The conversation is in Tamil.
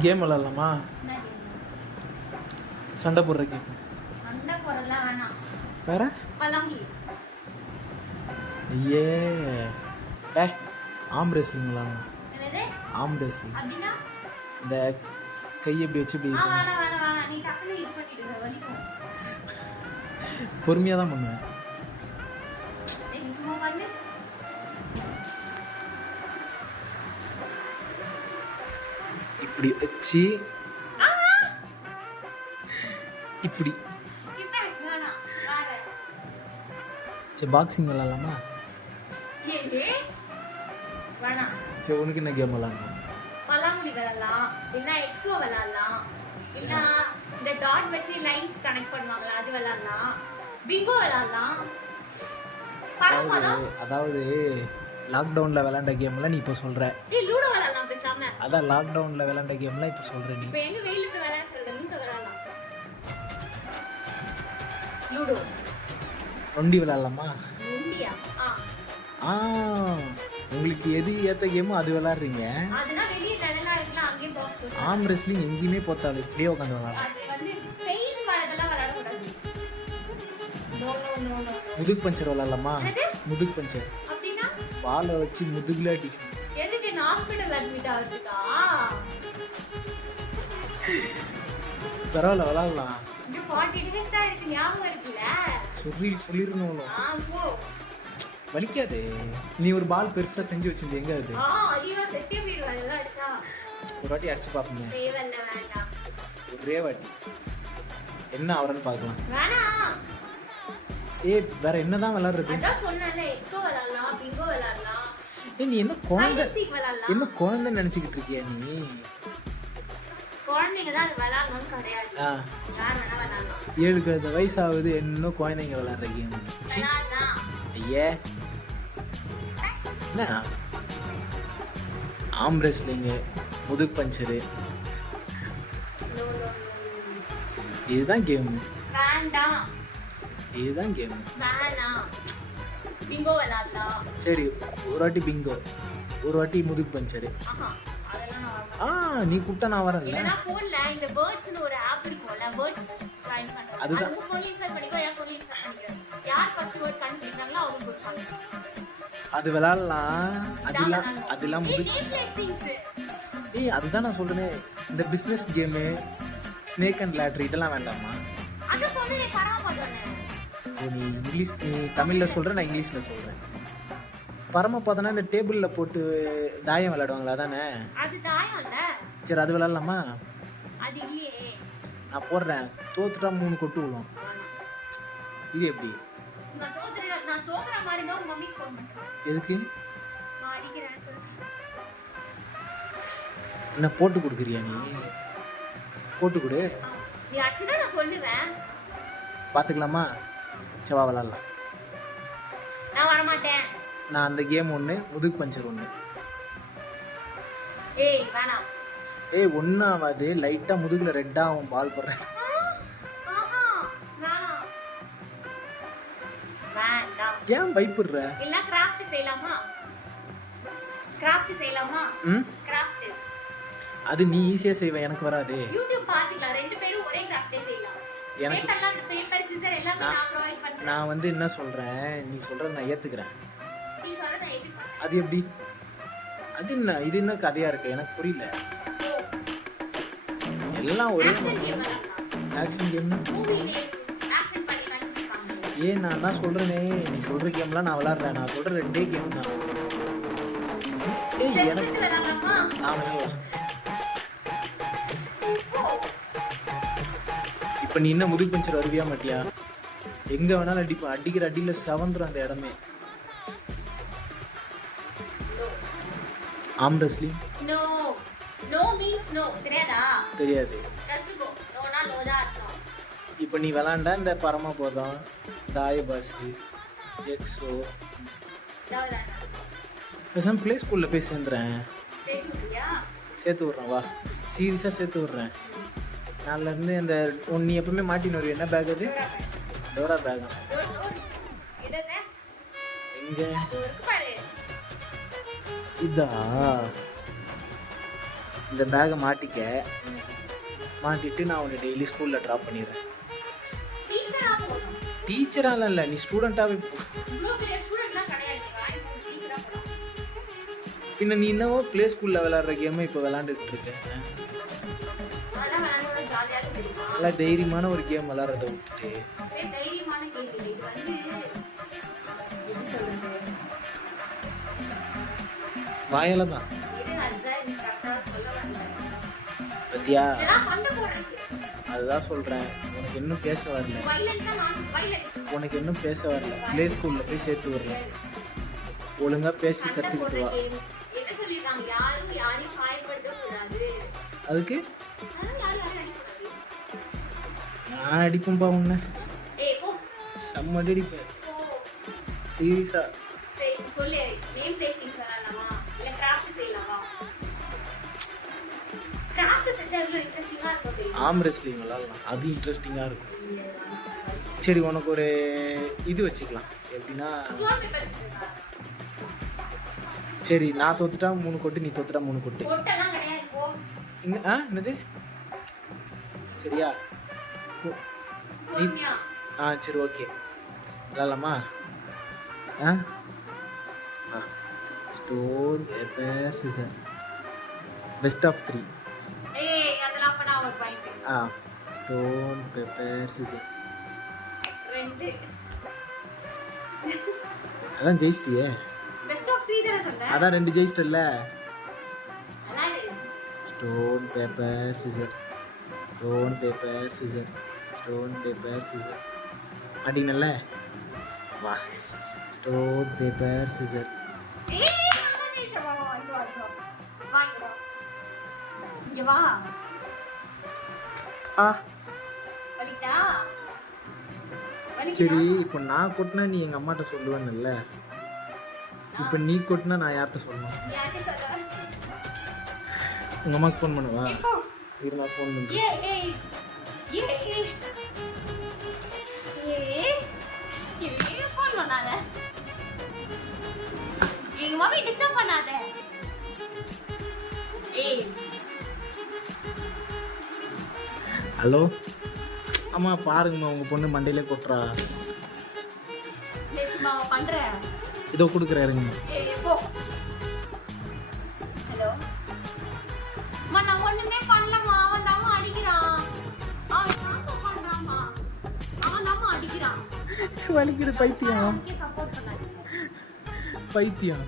கேம் விளாட்லாமா? சண்டை போடுற கேம். சண்டை போடலாம் வேணாம். வேற பழமொழி. ஐயே டே ஆம் ரெஸ்லிங் விளாட்லாம். என்னது ஆம் ரெஸ்லிங். அப்படின்னா இந்த கை எப்படி வச்சு இப்படி வேணாம் வேணாம் வேணாம். நீ டக்குனு இது பண்ணிடுங்க, வலிக்கும். பொறுமையாக தான் பண்ணுவேன். நீ சும்மா பண்ணு. இப்படி வச்சு இப்படி. சின்ன வேணாம் வேற. சரி பாக்ஸிங் விளாட்லாமா? ஏ வேணாம். சரி உனக்கு என்ன கேம் விளாட்ணும்? பழமொழி விளையாடலாம், இல்லைன்னா எக்ஸோ விளையாடலாம், இல்லைன்னா இந்த டாட் வச்சு லைன்ஸ் கனெக்ட் பண்ணுவாங்களா அது விளையாடலாம், பிங்கோ விளையாடலாம். பரமபதம். அதாவது லாக்டவுனில் விளாண்ட கேம்லாம் நீ இப்போ சொல்கிற. ஏய் லூடோ விளையாடலாம் பேசாம. அதான் லாக்டவுனில் விளாண்ட கேம்லாம் இப்போ சொல்கிற நீ. இப்போ எங்க வெயிலுக்கு விளையாட சொல்ற? லூடோ விளையாடலாம். லூடோ நொண்டி விளாட்லாமா? நொண்டியா? ஆ உங்களுக்கு எது ஏற்ற கேமோ அது விளாட்றீங்க. அதுனா வெளிய நல்லா இருக்கலாம், அங்கேயே பாக்ஸ் போட்டு. ஆம் ரெஸ்லிங் எங்கேயுமே போத்தாது, இப்படியே உட்காந்து விளாட்லாம். அது வந்து பெயின் வரதெல்லாம் விளையாட கூடாது. No no no no. முதுகு பஞ்சர் விளாட்லாமா? என்னது? முதுகு பஞ்சர். அப்படின்னா பாலை வச்சு முதுகுல அடி. எதுக்கு ஹாஸ்பிடல் அட்மிட் ஆகுதுக்கா? பரவாயில்ல விளாட்லாம். இந்த 40 days தான் இருக்கு, ஞாபகம் இருக்குல்ல? சொல்லிடணும். போ. வலிக்காது. நீ ஒரு பால் பெருசாக செஞ்சு வச்சிருந்த எங்க அது? ஐயோ செத்தே போயிடுவா இதெல்லாம் அடிச்சா. ஒரு வாட்டி அடிச்சு பார்ப்போமே. தேவையில்ல, வேண்டாம். ஒரே வாட்டி என்ன ஆவறன்னு பார்க்கலாம். வேணாம். வேற என்னதான் விளாடுறது? அதான் சொன்னேன்ல, எக்ஸோ விளையாடலாம், பிங்கோ விளையாடலாம். நீ என்ன குழந்தை? விளையாடலாம். என்ன குழந்தைன்னு நினைச்சுக்கிட்டு இருக்கியா நீ? குழந்தைங்க தான் அது விளையாடணும்னு கிடையாது. யார் வேணா விளையாடலாம். 7 வயசு ஆகுது, இன்னும் குழந்தைங்க விளையாடுற கேம். விளையாடலாம். ஐயே என்ன ஆம் ரெஸ்லிங்கு, முதுகு பஞ்சரு, நோ நோ நோ. இதுதான் கேமு. வேண்டாம். இதுதான் கேமு. வேணாம். பிங்கோ விளையாடலாம். சரி ஒரு வாட்டி பிங்கோ, ஒரு வாட்டி முதுகு பஞ்சரு. அதெல்லாம் நான் நீ கூப்பிட்டா நான் வரேன்ல. இல்லனா போன்ல இந்த பேர்ட்ஸ்னு ஒரு ஆப் இருக்கும்ல, பேர்ட்ஸ் ட்ரை பண்றது. அதுதான். அது போன்ல இன்ஸ்டால் பண்ணிக்கோ, என் போன்ல இன்ஸ்டால் பண்ணிக்கோ. யார் ஃபர்ஸ்ட் வேர்ட் கண்டுபிடிக்கிறாங்களோ அவங்க கொடுப்பாங்க. அது விளையாடலாம். அதெல்லாம் முதுகு. அதுதான் நான் சொல்றேனே, இந்த business game, snake and ladder இதெல்லாம் வேண்டாமா? அத சொல்றே பரமபதம். நீ இங்கிலீஷ், நீ தமிழ்ல சொல்ற, நான் இங்கிலீஷ்ல சொல்றேன். பரமபதம்னா இந்த டேபிள்ல போட்டு தாயம் விளையாடுவாங்களா? அதானே? அது தாயம் இல்ல. சரி அது விளையாடலாமா? அது இல்லையே. நான் போடுறேன், தோத்துட்டா 3 கொட்டு விழும். இது எப்படி? நான் தோக்குற மாதிரி தான் மம்மி ஃபோன் பண்றேன். எதுக்கு? நான் அடிக்கிறேன் சொல்லு. என்ன போட்டு கொடுக்குறியா நீ? போட்டு கொடு. நீ அடிச்சதா நான் சொல்லுவேன். பார்த்துக்கலாமா? செவா விளாட்லாம். நான் வர மாட்டேன். நான் அந்த கேம் ஒன்று, முதுகு பஞ்சர் ஒன்று. ஏய் வேணாம். ஒன்றும் ஆகாது, லைட்டாக முதுகில் ரெட்டாக ஆகும் பால் போடுறேன். வேண்டாம். ஏன் பயப்படுற? இல்ல கிராஃப்ட் செய்யலாமா? கிராஃப்ட் செய்யலாமா? கிராஃப்ட் அது நீ ஈஸியாக செய்வேன், எனக்கு வராது. யூடியூப் பார்த்துக்கலாம், 2 பேரும் ஒரே கிராஃப்டே செய்யலாம். எனக்கு பேப்பர் சிசர் எல்லாம் நான் ப்ரொவைட் பண்றேன். நான் வந்து என்ன சொல்கிறேன், நீ சொல்கிறத நான் ஏற்றுக்கிறேன். நீ சொல்றத நான் ஏத்துக்கிறேன். அது எப்படி? அது என்ன, இது என்ன கதையாக இருக்கு, எனக்கு புரியல. எல்லாம் ஒரே ஆக்ஷன் கேம்னா மூவி நேம் ஆக்ஷன் பண்ணி காமிப்பாங்க. நான் தான் சொல்கிறேனே, நீ சொல்கிற கேம்லாம் நான் விளாட்றேன். நான் சொல்கிற 2 கேம் தான். எனக்கு விளையாடலாமா? இப்போ நீ என்ன முதுகு பஞ்சர் வருவியா மாட்டியா? எங்கே வேணாலும் அடிப்பேன், அடிக்கிற அடியில் செவந்துடும் அந்த இடமே. Arm wrestling. No no means no. தெரியாதா? தெரியாது. கத்துக்கோ. நோனா நோ தான் அர்த்தம். இப்போ நீ விளாண்டா இந்த பரமபதம், தாயபாசி, எக்ஸோ, பேசாம ப்ளே ஸ்கூலில் போய் சேர்ந்துறேன். சேர்த்து விட்றேன், வா சீரியஸாக சேர்த்து விட்றேன். நாளிலேருந்து இந்த நீ எப்பவுமே மாட்டின்னு வருவேன். என்ன பேக் அது? டோரா பேகா? எங்க இதா? இந்த பேக்கை மாட்டிக்க, மாட்டிட்டு நான் உன்னை டெய்லி ஸ்கூலில் ட்ராப் பண்ணிடுறேன். டீச்சரா போகணும். டீச்சரால இல்லை, நீ ஸ்டூடெண்ட்டாகவே போ. இவ்வளோ பெரிய ஸ்டூடெண்ட்லாம் கிடையாது. டீச்சரா போகலாம். பின்ன நீ என்னவோ ப்ளே ஸ்கூலில் விளாட்ற கேமை இப்போ விளாண்டுக்கிட்டு இருக்க. அதெல்லாம் விளையாட ஜாலியாக தெரியுமா? நல்லா தைரியமான ஒரு கேம் விளாட்றத விட்டுட்டு தைரியமான கேள்வி. இது வந்து எப்படி சொல்றது? வாயால தான் இது அதுதான் எனக்கு கரெக்டாக சொல்ல வரல. பத்தியா? இதெல்லாம் சண்டை போடுறது. அதுதான் சொல்கிறேன், உனக்கு இன்னும் பேச வரல, வைலன்ஸா நான் வைலன்ஸ். உனக்கு இன்னும் பேச வரல. ப்ளே ஸ்கூலில் போய் சேர்த்து விடுறேன், ஒழுங்காக பேசி கற்றுக்கிட்டு வா. என்ன சொல்லிருக்காங்க? யாரும் யாரையும் காயப்படுத்த கூடாது. அதுக்கு அதனால யாரும் யாரையும் அடிக்கக்கூடாது. நான் அடிப்பேன்பா உன்னை, ஏய் போ செம்ம அடிப்பேன் போ. சீரியஸா. சரி சொல்லு, நேம் பிளேசிங் சொல்லலாமா இல்ல கிராஃப்ட் செய்யலாமா? கிராஃப்ட் செஞ்சா எவ்வளவு இன்ட்ரெஸ்டிங்கா இருக்கும் தெரியுமா? ஆம் ரெஸ்லிங் விளாட்லாம், அது இன்ட்ரெஸ்டிங்காக இருக்கும். சரி உனக்கு ஒரு இது வச்சுக்கலாம், எப்படின்னா ஸ்டோன் பேப்பர் செஞ்சா சரி நான் தோத்துட்டா 3 கொட்டு, நீ தோத்துட்டா 3 கொட்டு. பொட்டெல்லாம் கிடையாது போ. இங்க என்னது? சரியா? நீ பொறுமையா. சரி ஓகே விளாட்லாமா? Stone paper scissor, best of 3. ஏய் அதெல்லாம் பண்ணா ஒரு பாயிண்ட். Stone paper scissor. 2. அதான் ஜெயிச்சிட்டியே. பெஸ்ட் ஆஃப் 3 தான சொன்னேன். அதான் 2 ஜெயிச்சிட்டல்ல. அதான் stone paper scissor, stone paper scissor, stone paper scissor. மாட்டிங்கல்ல? வா, ஸ்டோன் பேப்பர் சிசர். ஏய் நான் ஜெயிச்சேன். வா வா இங்க வா இங்க வா. வா இங்க வா. இங்க வா. வலிக்குதா? சரி இப்போ நான் கொட்டினா நீ எங்கள் அம்மாட்ட சொல்லுவேன்ல, இப்போ நீ கொட்டினா நான் யார்கிட்ட சொல்லணும்? நீ யார்கிட்ட சொல்ல? உங்கள் அம்மாவுக்கு ஃபோன் பண்ணுவா? இப்போ இரு நான் ஃபோன் பண்ணுறேன். ஏய் ஏய் ஏய் ஏய் ஏய் ஏய் ஃபோன் பண்ணாத. எங்க மம்மி டிஸ்டர்ப் பண்ணாத. ஏய் ஹலோ அம்மா, பாருங்கம்மா உங்கள் பொண்ணு மண்டையிலே கொட்டுறா. பேசுமா பண்ற. இதோ கொடுக்குறேன் இருங்க. ஏய் எப்போ? ஹலோ அம்மா, நான் ஒண்ணுமே பண்ணலம்மா. அவன் தான் அடிக்கிறான். அவன் தான் பண்றான்மா. அவன் தான் அடிக்கிறான். வலிக்குது பைத்தியம், சப்போர்ட் பண்ணாதீங்க. பைத்தியம்.